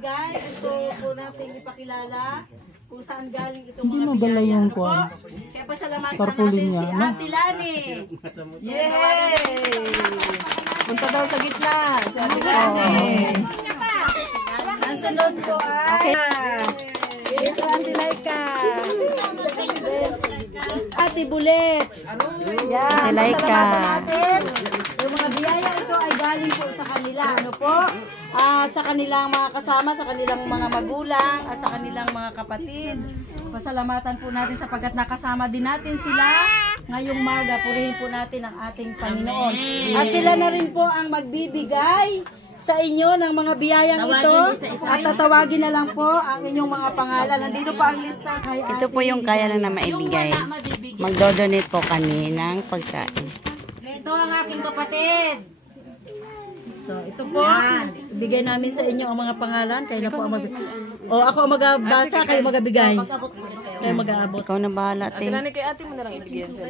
Guys, ito po natin ipakilala kung saan galing itong Hindi mga madala biyaya. yung Ano po? kwan. Kaya pasalamatan Tarpaulin natin niya, si no? Ate Lani. Yay! Punta daw sa gitna. Si Ate Lani. Ang sunod po ay ito Ate Laika. Ate Bulet. Yan. Ate Laika. Pasalamatan natin. Yung mga biyaya ito ay galing po sa kanila. Ano po? At sa kanilang mga kasama, sa kanilang mga magulang, at sa kanilang mga kapatid. Pasalamatan po natin sapagkat nakasama din natin sila ngayong maga. Purihin po natin ang ating Panginoon. At sila na rin po ang magbibigay sa inyo ng mga biyayang ito. At tatawagin na lang po ang inyong mga pangalan. Nandito po ang lista kay Ito po yung kaya lang na maibigay. Magdodonate po kami ng pagkain. Ito ang aking kapatid. So, ito po, ibigay namin sa inyo ang mga pangalan. Kayo na po ang magbigay. O, ako ang magbasa, kayo magbigay. Kayo mag-aabot. Ikaw na bahala, te. Kay ate mo na lang ibigyan siya.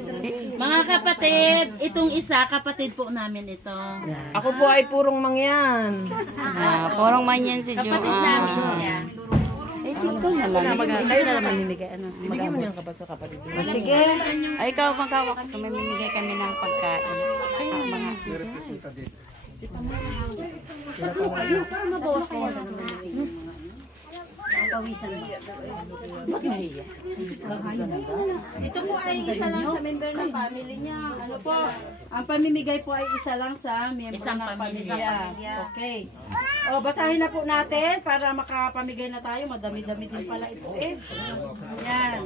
Mga kapatid, itong isa, kapatid po namin ito. Ako po ay purong mangyan. Purong man yan si Joa. Kapatid namin siya. Kayo na naman nimigay. Ano? Ibigyan mo niyang kapatid sa kapatid. Sige. Ay, ikaw magkawak. Mamimigay kami ng pagkain. Mga Ito po ay isa lang sa member ng family niya. Ano po? Ang pamimigay po ay isa lang sa member Isang ng pamilya. pamilya. Okay. O, basahin na po natin para makapamigay na tayo. Madami-dami din pala ito eh. Yan.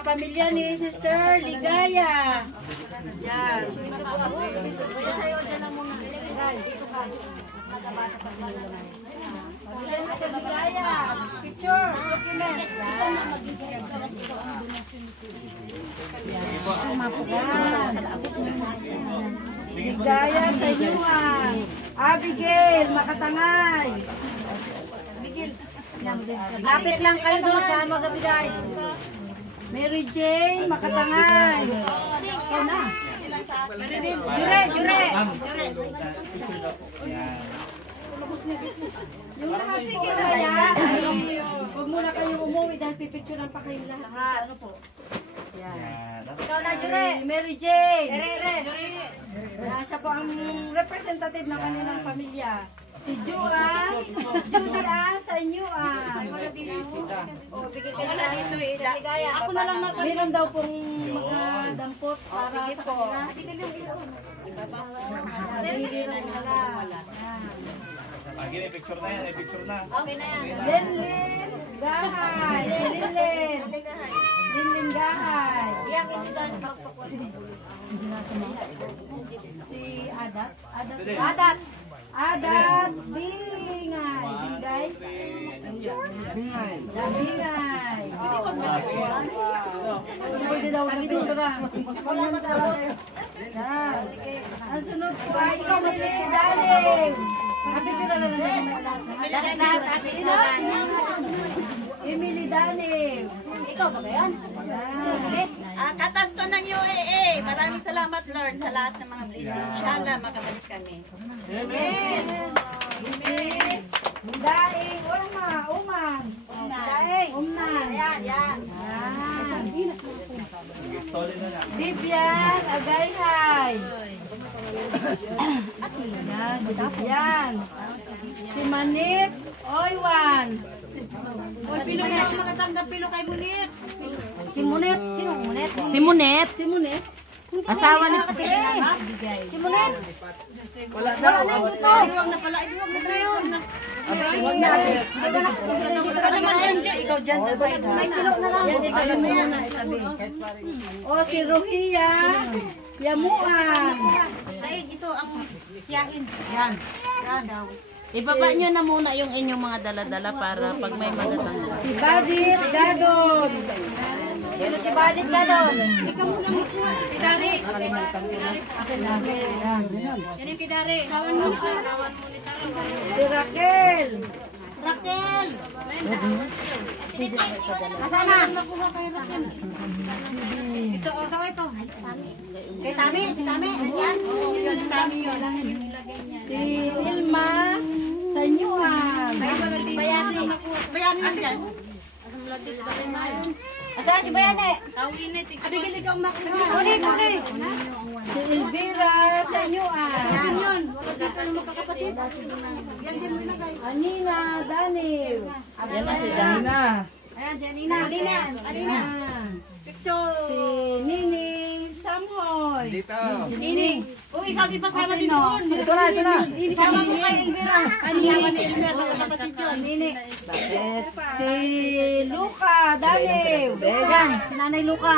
Pamilya ni Sister Ligaya. Yan. Kuya sa'yo, dyan lang muna. Dito ka. Pamilya ni Sister Ligaya. Picture. Document. Ligaya sa inyuan. Abigail, Makatangay. Lapit lang kayo doon sa magabigay. Mary Jane, Makatangay. Jure. Yung lahat po kaya, huwag muna kayong umuwi dahil pipicturean pa kayong lahat. Ano po? Yan. Ikaw na, Jure. Mary Jane. Jure. Yan, siya po ang representative ng kanilang pamilya. Si Juan, Judy sa inyo Ako na lang meron daw pong mga dampot para sa kanila. Picture na yan, picture na. Lenlin Gahay, si Lenlin Gahay. Si Adat Bingay. Pwede daw na picture lang. Ang sunod po ay ikaw Daling. Picture na lang. Emily Daling. Ikaw ba yan? Katasto ng UAA. Maraming salamat, Lord, sa lahat ng mga blessings. Inshallah, makabalik kami. Daing, Uman. Umnan. Yan. Vivian Agayhay. Yan, si Vivian. Si Manit Oywan. Pilo na ako makatanggap pilo kay Munit. Si Munet. Sino Munet? Si Munet. Si Munet. Asawa ni Si Munit. Wala na ito. Huwag na pala. Huwag na yun. Ikaw dyan sa side. May pilo na lang. Yan, itabi mo muna. Itabi. O, si Ruhia Yamuan. Dahil ito ang tiyahin. Yan. Ibaba nyo na muna yung inyong mga dala-dala para pag may magatanggap. Si Badit Gadon. Sino si Badit ka doon? Ikaw muna magkuha. Kidari. Yan yung kidari. Si Raquel. Raquel. Nasana? Ito, ito. Kay Tami, si Tami. Nandiyan? Yun, Tami yun. Si Ilma Sanyuan. Bayaran Bayani lang dyan. Asan si Bayani? Abigil ikaw makuha. Uli. Si Elvira sa inyo Yan yun. Wala ka naman kakapatid. Yan din mo na kayo. Anina, Daniel. Yan na si Dan. Ayan, Janina. Alina. Picture. Si Nini Samhoy. Nini. Uy, ikaw di pasama din doon. Ito na. Sama mo kay Elvira. Kanina ni Elvira. Kapatid yun. Nini. Si Luca, Daniel. Yan, si Nanay Luca.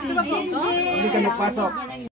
Si Jinjin. Hindi ka nagpasok.